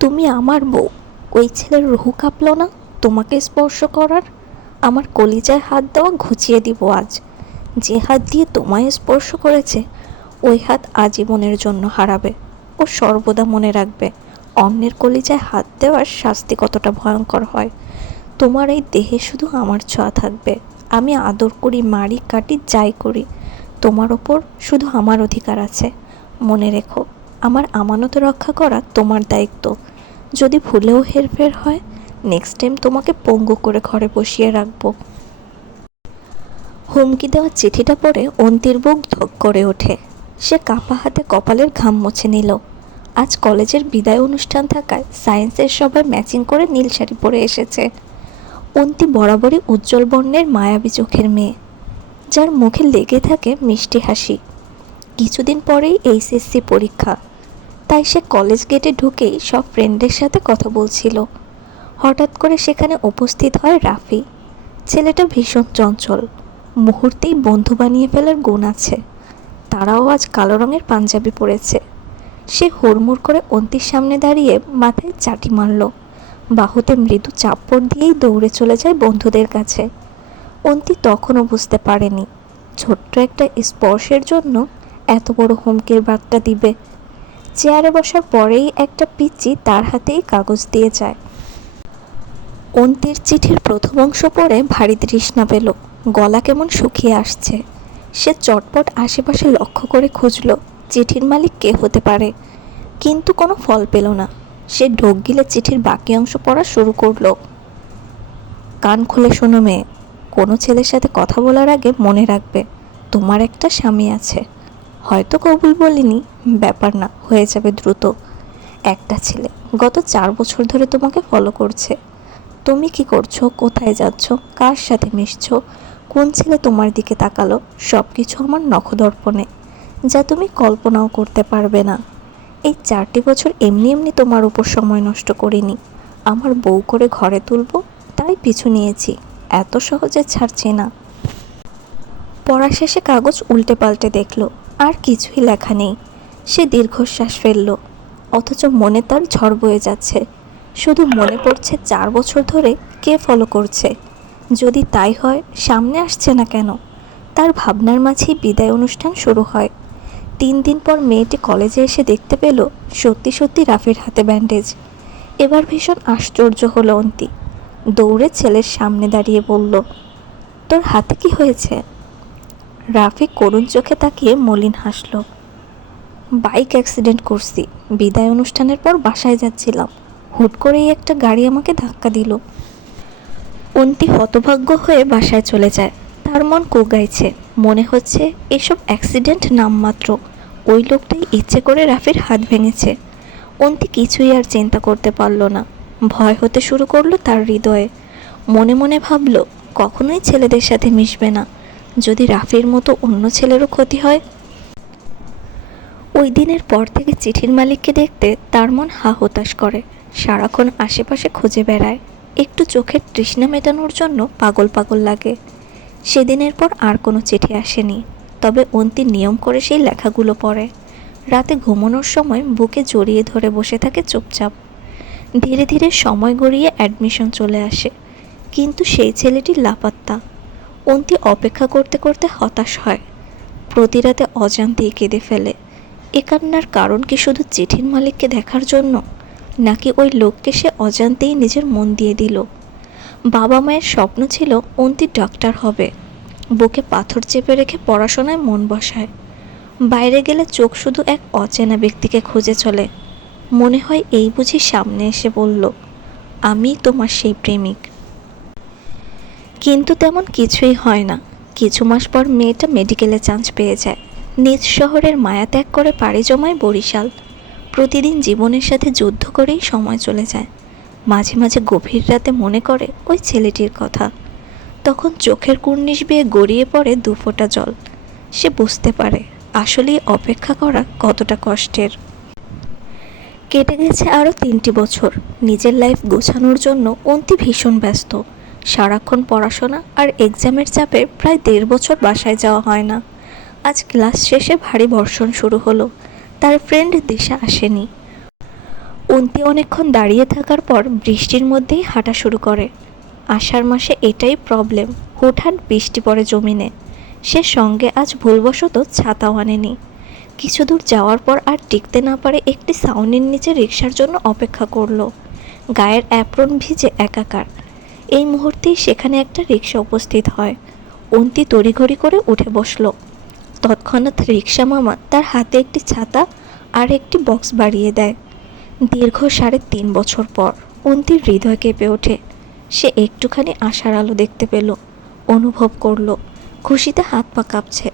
তুমি আমার বউ। ওই ছেলের রুহু কাঁপলো না? তোমাকে স্পর্শ করার? আমার কলিজায় হাত দেওয়া ঘুচিয়ে দিব আজ। যে হাত দিয়ে তোমায় স্পর্শ করেছে, ওই হাত আজীবনের জন্য হারাবে। ও সর্বদা মনে রাখবে, অন্যের কলিজায় হাত দেওয়ার শাস্তি কতটা ভয়ঙ্কর হয়। তোমার এই দেহে শুধু আমার ছোঁয়া থাকবে। আমি আদর করি, মারি, কাটি, যাই করি। তোমার ওপর শুধু আমার অধিকার আছে। মনে রেখো আমার আমানত রক্ষা করা তোমার দায়িত্ব। যদি ভুলেও হেরফের হয় নেক্সট টাইম তোমাকে পঙ্গু করে ঘরে বসিয়ে রাখব। হুমকি দেওয়া চিঠিটা পড়ে অন্তির বুক ধক করে ওঠে। সে কাঁপা হাতে কপালের ঘাম মুছে নিল। আজ কলেজের বিদায় অনুষ্ঠান থাকায় সায়েন্সের সবাই ম্যাচিং করে নীল শাড়ি পরে এসেছে। অন্তি বরাবরই উজ্জ্বল বর্ণের মায়াবী চোখের মেয়ে, যার মুখে লেগে থাকে মিষ্টি হাসি। কিছুদিন পরেই এইচএসসি পরীক্ষা। তাই সে কলেজ গেটে ঢুকেই সব ফ্রেন্ডের সাথে কথা বলছিল। হঠাৎ করে সেখানে উপস্থিত হয় রাফি। ছেলেটা ভীষণ চঞ্চল। মুহূর্তেই বন্ধু বানিয়ে ফেলার গুণ আছে। তারাও আজ কালো রঙের পাঞ্জাবি পরেছে। সে হুড়মুড় করে অন্তির সামনে দাঁড়িয়ে মাথায় চাটি মারল। বাহুতে মৃদু চাপড় দিয়েই দৌড়ে চলে যায় বন্ধুদের কাছে। অন্তি তখনও বুঝতে পারেনি। ছোট্ট একটা স্পর্শের জন্য এত বড় হুমকির বার্তা দিবে। চেয়ারে বসার পরেই একটা পিচ্চি তার হাতেই কাগজ দিয়ে যায়। অন্তির চিঠির প্রথম অংশ পড়ে ভারী তৃষ্ণা পেল। গলা কেমন শুকিয়ে আসছে। সে চটপট আশেপাশে লক্ষ্য করে খুঁজল, চিঠির মালিক কে হতে পারে। কিন্তু কোনো ফল পেল না। সে ঢোক গিলে চিঠির বাকি অংশ পড়া শুরু করল। কান খুলে শোনো মেয়ে, কোনো ছেলের সাথে কথা বলার আগে মনে রাখবে, তোমার একটা স্বামী আছে। হয়তো কবুল বলিনি, ব্যাপার না, হয়ে যাবে দ্রুত। একটা ছেলে, গত চার বছর ধরে তোমাকে ফলো করছে। তুমি কি করছ, কোথায় যাচ্ছ, কার সাথে মিশছো, কোন ছেলে তোমার দিকে তাকালো সব কিছু আমার নখদর্পণে, যা তুমি কল্পনাও করতে পারবে না। এই চারটি বছর এমনি এমনি তোমার উপর সময় নষ্ট করিনি। আমার বউ করে ঘরে তুলবো, তাই পিছু নিয়েছি, এত সহজে ছাড়ছি না। পড়া শেষে কাগজ উল্টে পাল্টে দেখল আর কিছুই লেখা নেই। সে দীর্ঘশ্বাস ফেলল, অথচ মনে তার ঝড় বয়ে যাচ্ছে। শুধু মনে পড়ছে চার বছর ধরে কে ফলো করছে। যদি তাই হয়, সামনে আসছে না কেন? তার ভাবনার মাঝেই বিদায় অনুষ্ঠান শুরু হয়। তিন দিন পর মেয়েটি কলেজে এসে দেখতে পেল সত্যি সত্যি রাফির হাতে ব্যান্ডেজ এবার ভীষণ আশ্চর্য হলো অন্তি। দৌড়ে ছেলের সামনে দাঁড়িয়ে বলল, তোর হাতে কি হয়েছে? রাফি করুণ চোখে তাকিয়ে মলিন হাসল। বাইক অ্যাক্সিডেন্ট করছি, বিদায় অনুষ্ঠানের পর বাসায় যাচ্ছিলাম। হুট করেই একটা গাড়ি আমাকে ধাক্কা দিল। অন্তি হতভাগ্য হয়ে বাসায় চলে যায়। তার মন কোগাইছে। মনে হচ্ছে এসব অ্যাক্সিডেন্ট নামমাত্র। ওই লোকটাই ইচ্ছে করে রাফির হাত ভেঙেছে। অন্তি কিছুই আর চিন্তা করতে পারল না। ভয় হতে শুরু করল তার হৃদয়ে। মনে মনে ভাবল, কখনোই ছেলেদের সাথে মিশবে না। যদি রাফির মতো অন্য ছেলেরও ক্ষতি হয়? ওই দিনের পর থেকে চিঠির মালিককে দেখতে তার মন হা হতাশ করে। সারাক্ষণ আশেপাশে খুঁজে বেড়ায়। একটু চোখের তৃষ্ণা মেটানোর জন্য পাগল পাগল লাগে। সেদিনের পর আর কোনো চিঠি আসেনি। তবে অন্তি নিয়ম করে সেই লেখাগুলো পড়ে। রাতে ঘুমানোর সময় বুকে জড়িয়ে ধরে বসে থাকে চুপচাপ। ধীরে ধীরে সময় গড়িয়ে অ্যাডমিশন চলে আসে। কিন্তু সেই ছেলেটি লাপাত্তা। অন্তি অপেক্ষা করতে করতে হতাশ হয়। প্রতি রাতে অজান্তেই কেঁদে ফেলে। এ কান্নার কারণ কি শুধু চিঠির মালিককে দেখার জন্য? নাকি ওই লোককে সে অজান্তেই নিজের মন দিয়ে দিল? বাবা মায়ের স্বপ্ন ছিল অন্তি ডাক্তার হবে। বুকে পাথর চেপে রেখে পড়াশোনায় মন বসায়। বাইরে গেলে চোখ শুধু এক অচেনা ব্যক্তিকে খুঁজে চলে। মনে হয় এই বুঝি সামনে এসে বলল আমি তোমার সেই প্রেমিক। কিন্তু তেমন কিছুই হয় না। কিছু মাস পর মেয়েটা মেডিকেলে চান্স পেয়ে যায়। নিজ শহরের মায়া ত্যাগ করে পাড়ি জমায় বরিশাল। প্রতিদিন জীবনের সাথে যুদ্ধ করেই সময় চলে যায়। মাঝে মাঝে গভীর রাতে মনে করে ওই ছেলেটির কথা। তখন চোখের কুর্নিশ বেয়ে গড়িয়ে পড়ে দুফোঁটা জল। সে বুঝতে পারে আসলেই অপেক্ষা করা কতটা কষ্টের। কেটে গেছে আরও তিনটি বছর। নিজের লাইফ গোছানোর জন্য অন্তি ভীষণ ব্যস্ত। সারাক্ষণ পড়াশোনা আর এক্সামের চাপে প্রায় দেড় বছর বাসায় যাওয়া হয় না। আজ ক্লাস শেষে ভারী বর্ষণ শুরু হলো। তার ফ্রেন্ড দিশা আসেনি। অন্তি অনেকক্ষণ দাঁড়িয়ে থাকার পর বৃষ্টির মধ্যেই হাঁটা শুরু করে। আষাঢ় মাসে এটাই প্রবলেম হুটহাট বৃষ্টি পড়ে জমিনে। সে সঙ্গে আজ ভুলবশত ছাতাও আনেনি। কিছু দূর যাওয়ার পর আর টিকতে না পারে একটি সাউনির নিচে রিক্সার জন্য অপেক্ষা করল। গায়ের অ্যাপ্রন ভিজে একাকার। এই মুহূর্তেই সেখানে একটা রিক্সা উপস্থিত হয়। অন্তি তড়িঘড়ি করে উঠে বসল। তৎক্ষণাৎ রিক্সা মামা তার হাতে একটি ছাতা আর একটি বক্স বাড়িয়ে দেয়। দীর্ঘ সাড়ে তিন বছর পর অন্তির হৃদয় কেঁপে ওঠে। সে একটুখানি আশার আলো দেখতে পেল, অনুভব করল, খুশিতে হাত পা কাঁপছে।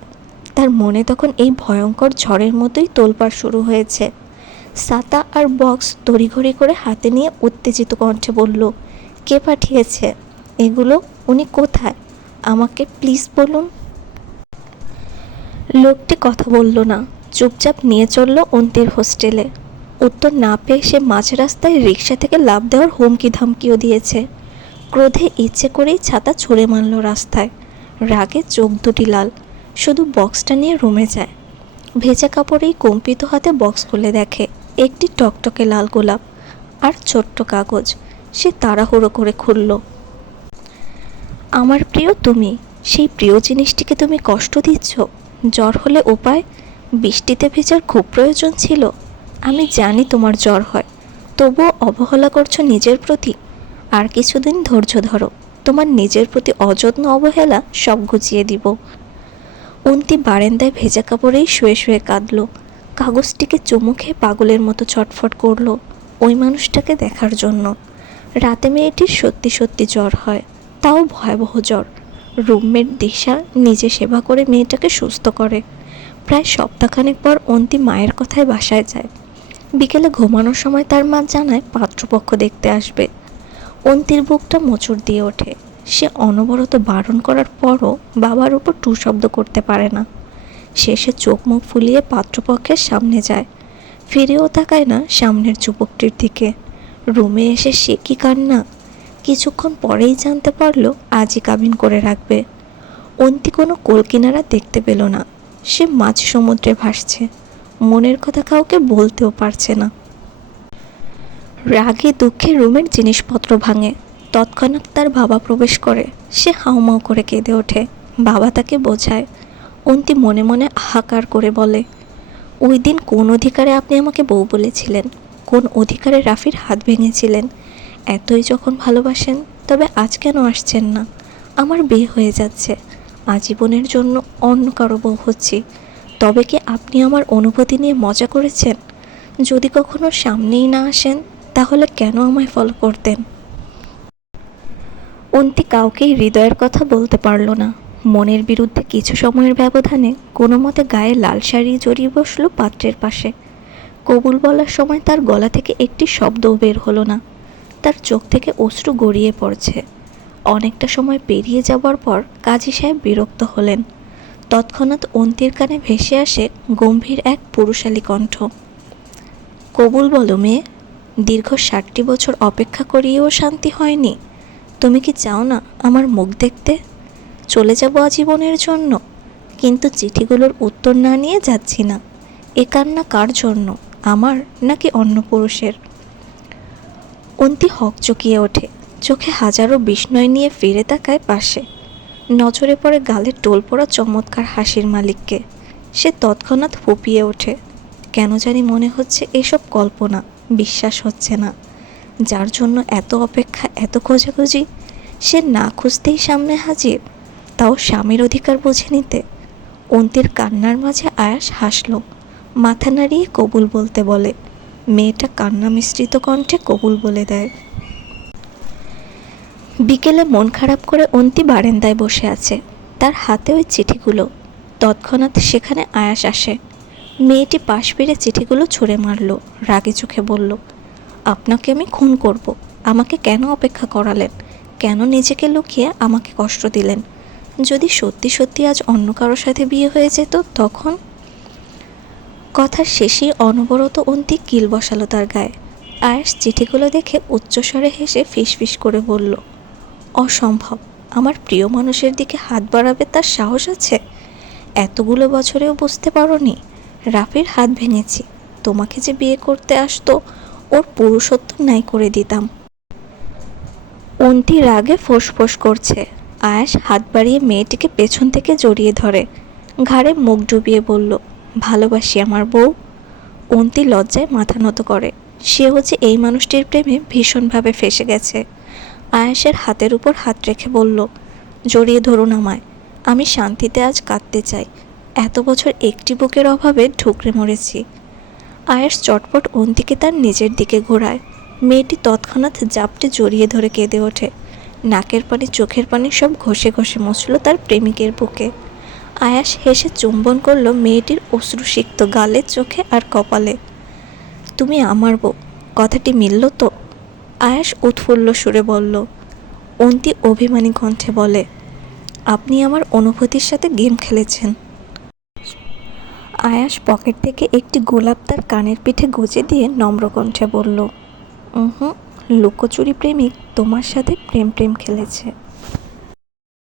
তার মনে তখন এই ভয়ঙ্কর ঝড়ের মতোই তোলপাড় শুরু হয়েছে। সাতা আর বক্স তড়িঘড়ি করে হাতে নিয়ে উত্তেজিত কণ্ঠে বলল কে পাঠিয়েছে? এগুলো উনি কোথায়? আমাকে প্লিজ বলুন। লোকটি কথা বলল না। চুপচাপ নিয়ে চলল অন্তির হোস্টেলে উত্তর না পেয়ে সে মাঝ রাস্তায় রিক্সা থেকে লাভ দেওয়ার হুমকি ধামকিও দিয়েছে। ক্রোধে ইচ্ছে করেই ছাতা ছুঁড়ে মারল রাস্তায়। রাগে চোখ দুটি লাল। শুধু বক্সটা নিয়ে রুমে যায়। ভেজা কাপড়েই কম্পিত হাতে বক্স খুলে দেখে। একটি টকটকে লাল গোলাপ আর ছোট্ট কাগজ। সে তাড়াহুড়ো করে খুলল। আমার প্রিয় তুমি, সেই প্রিয় জিনিসটিকে তুমি কষ্ট দিচ্ছ? জ্বর হলে উপায়? বৃষ্টিতে ভেজার খুব প্রয়োজন ছিল। আমি জানি তোমার জ্বর হয়। তবুও অবহেলা করছ নিজের প্রতি। আর কিছুদিন ধৈর্য ধরো। তোমার নিজের প্রতি অযত্ন অবহেলা সব গুছিয়ে দিব। অন্তি বারেন্দায় ভেজা কাপড়েই শুয়ে শুয়ে কাঁদল। কাগজটিকে চুমু খেয়ে পাগলের মতো ছটফট করল ওই মানুষটাকে দেখার জন্য। রাতে মেয়েটির সত্যি সত্যি জ্বর হয়, তাও ভয়াবহ জ্বর। রুমমেট দিশা নিজে সেবা করে মেয়েটাকে সুস্থ করে। প্রায় সপ্তাহখানেক পর অন্তি মায়ের কথায় বাসায় যায়। বিকেলে ঘুমানোর সময় তার মা জানায় পাত্রপক্ষ দেখতে আসবে। অন্তির বুকটা মোচড় দিয়ে ওঠে। সে অনবরত বারণ করার পরও বাবার উপর টু শব্দ করতে পারে না। শেষে চোখ মুখ ফুলিয়ে পাত্রপক্ষের সামনে যায়। ফিরেও তাকায় না সামনের যুবকটির দিকে। রুমে এসে সে কি কান্না? কিছুক্ষণ পরেই জানতে পারল আজই কাবিন করে রাখবে। অন্তি কোনো কোল কিনারা দেখতে পেল না। সে মাঝ সমুদ্রে ভাসছে। মনের কথা কাউকে বলতেও পারছে না। রাগে দুঃখে রুমের জিনিসপত্র ভাঙে। তৎক্ষণাৎ তার বাবা প্রবেশ করে। সে হাউমাউ করে কেঁদে ওঠে। বাবা তাকে বোঝায়। অন্তি মনে মনে হাহাকার করে বলে, ওই দিন কোন অধিকারে আপনি আমাকে বউ বলেছিলেন? কোন অধিকারে রাফির হাত ভেঙেছিলেন। এতই যখন ভালোবাসেন, তবে আজ কেন আসছেন না? আমার বিয়ে হয়ে যাচ্ছে। আজীবনের জন্য অন্য কারও বউ হচ্ছি। তবে কি আপনি আমার অনুভূতি নিয়ে মজা করেছেন? যদি কখনো সামনেই না আসেন, তাহলে কেন আমায় ফলো করতেন? অন্তি কাউকেই হৃদয়ের কথা বলতে পারল না। মনের বিরুদ্ধে কিছু সময়ের ব্যবধানে কোনো মতে গায়ে লাল শাড়ি জড়িয়ে বসল পাত্রের পাশে। কবুল বলার সময় তার গলা থেকে একটি শব্দও বের হলো না। তার চোখ থেকে অশ্রু গড়িয়ে পড়ছে। অনেকটা সময় পেরিয়ে যাবার পর কাজী সাহেব বিরক্ত হলেন। তৎক্ষণাৎ অন্তির কানে ভেসে আসে গম্ভীর এক পুরুষালী কণ্ঠ। কবুল বলো মেয়ে, দীর্ঘ ষাটটি বছর অপেক্ষা করিয়েও শান্তি হয়নি। তুমি কি চাও না আমার মুখ দেখতে? চলে যাব আজীবনের জন্য। কিন্তু চিঠিগুলোর উত্তর না নিয়ে যাচ্ছি না। এ কান্না কার জন্য? আমার নাকি অন্য পুরুষের? অন্তি হক চকিয়ে ওঠে, চোখে হাজারো বিস্ময় নিয়ে ফিরে তাকায় পাশে। নজরে পড়ে গালে টোল পড়া চমৎকার হাসির মালিককে। সে তৎক্ষণাৎ ফুপিয়ে ওঠে। কেন জানি মনে হচ্ছে এসব কল্পনা, বিশ্বাস হচ্ছে না। যার জন্য এত অপেক্ষা, এত খোঁজাখুঁজি, সে না খুঁজতেই সামনে হাজির, তাও স্বামীর অধিকার বুঝে নিতে। অন্তির কান্নার মাঝে আয়াস হাসলো। মাথা নাড়িয়ে কবুল বলতে বলে। মেয়েটা কান্না মিশ্রিত কণ্ঠে কবুল বলে দেয়। বিকেলে মন খারাপ করে অন্তি বারেন্দায় বসে আছে। তার হাতে ওই চিঠিগুলো। তৎক্ষণাৎ সেখানে আয়াস আসে। মেয়েটি পাশ ফিরে চিঠিগুলো ছুঁড়ে মারল, রাগে চোখে বলল, আপনাকে আমি খুন করব। আমাকে কেন অপেক্ষা করালেন? কেন নিজেকে লুকিয়ে আমাকে কষ্ট দিলেন? যদি সত্যি সত্যি আজ অন্য কারোর সাথে বিয়ে হয়ে যেত তখন কথার শেষে অনবরত অন্তি কিল বসালো তার গায়ে। আয়াস চিঠিগুলো দেখে উচ্চস্বরে হেসে ফিসফিস করে বলল, অসম্ভব, আমার প্রিয় মানুষের দিকে হাত বাড়াবে তার সাহস আছে? এতগুলো বছরেও বুঝতে পারোনি রাফির হাত ভেঙেছি, তোমাকে যে বিয়ে করতে আসতো, ওর পুরুষত্ব নাই করে দিতাম। অন্তি রাগে ফোঁস করছে, আয়াস হাত বাড়িয়ে মেয়েটিকে পেছন থেকে জড়িয়ে ধরে, ঘাড়ে মুখ ডুবিয়ে বলল ভালোবাসি আমার বউ। অন্তি লজ্জায় মাথা নত করে। সে হচ্ছে এই মানুষটির প্রেমে ভীষণভাবে ফেসে গেছে। আয়াসের হাতের উপর হাত রেখে বলল, জড়িয়ে ধরুন আমায়। আমি শান্তিতে আজ কাঁদতে চাই। এত বছর একটি বুকের অভাবে ঢুকরে মরেছি। আয়াস চটপট অন্তিকে তার নিজের দিকে ঘোরায়। মেয়েটি তৎক্ষণাৎ জাপটে জড়িয়ে ধরে কেঁদে ওঠে। নাকের পানি, চোখের পানি সব ঘষে ঘষে মুছল তার প্রেমিকের বুকে। আয়াস হেসে চুম্বন করল মেয়েটির অশ্রুসিক্ত গালে, চোখে আর কপালে। তুমি আমার বউ, কথাটি মিলল তো? আয়াস উৎফুল্ল সুরে বলল। অন্তি অভিমানী কণ্ঠে বলে, আপনি আমার অনুভূতির সাথে গেম খেলেছেন। আয়াস পকেট থেকে একটি গোলাপ তার কানের পিঠে গুজে দিয়ে নম্র কণ্ঠে বলল হুম লুকোচুরি প্রেমিক তোমার সাথে প্রেম প্রেম খেলেছে।